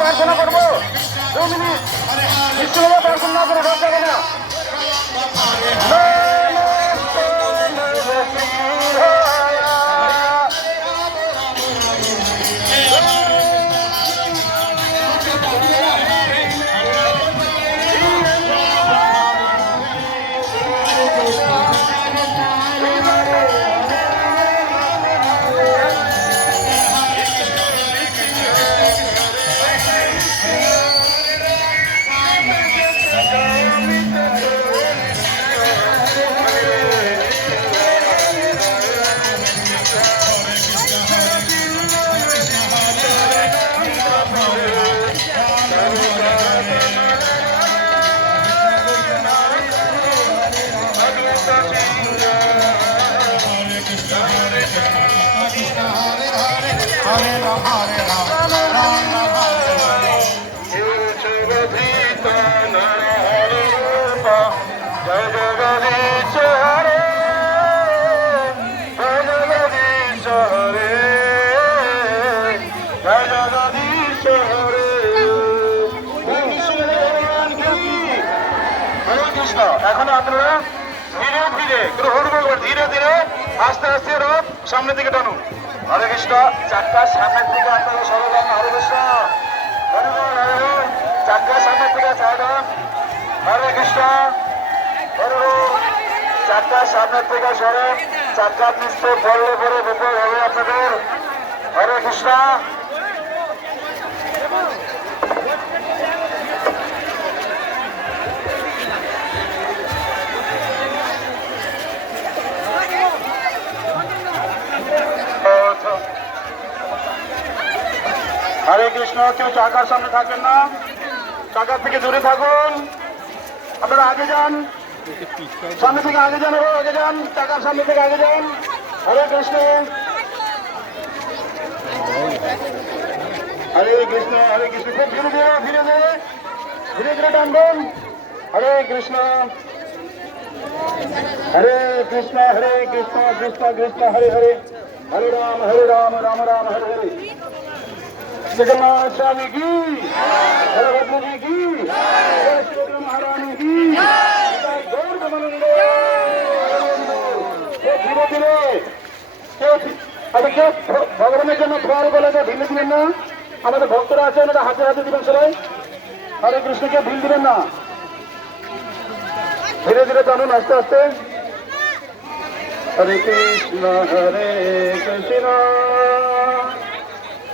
প্রার্থনা করবো 2 মিনিট বিশ্বভাবে প্রার্থনা করে সব যাবে না। এখন আপনারা ধীরে ধীরে গ্রহণ করবেন, ধীরে ধীরে আস্তে আস্তে রথ সামনের দিকে টানুন। হরে কৃষ্ণ, চাক্কার সামনের দিকে আপনারা সরল হন। হরে কৃষ্ণ, হরে বল, হরে বল, চাক্কার সামনের দিকে সাইড হন। হরে কৃষ্ণ, হরে বল, চাক্কার সামনের থেকে সরেন। চাক্কার নিচে পড়লে পরে বিপদ হবে আপনাদের। হরে কৃষ্ণ, হরে কৃষ্ণ। কেউ চাকার সামনে থাকবেন না, চাকার থেকে দূরে থাকুন। আপনারা আগে যান, সামনে থেকে আগে যান, আগে যান, চাকার সামনে থেকে আগে যান। হরে কৃষ্ণ, হরে কৃষ্ণ, হরে কৃষ্ণ। খুব ধীরে ধীরে ধীরে ধীরে ধীরে ধীরে টানবেন। হরে কৃষ্ণ, হরে কৃষ্ণ, হরে কৃষ্ণ, কৃষ্ণ কৃষ্ণ হরে হরে, হরে রাম রাম রাম হরে হরে। जगन्नाथ स्वामी की, बलभद्र जी की, महारानी की, धीरे धीरे ভগবানের জন্য ফল বলে ঢিল দিবেন না। আমাদের ভক্তরা আছে, ওনারা হাতে হাতে দিবেন সবাই। হরে কৃষ্ণকে ঢিল দিবেন না, ধীরে ধীরে টানুন আস্তে আস্তে। হরে কৃষ্ণ, হরে কৃষ্ণ,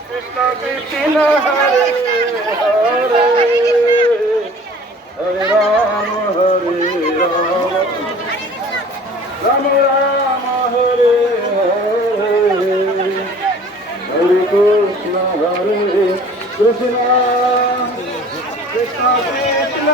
কৃষ্ণ কৃষ্ণ হরে হরে, হরে রাম রাম রাম হরে হরে, হরে কৃষ্ণ, হরে কৃষ্ণ, কৃষ্ণ কৃষ্ণ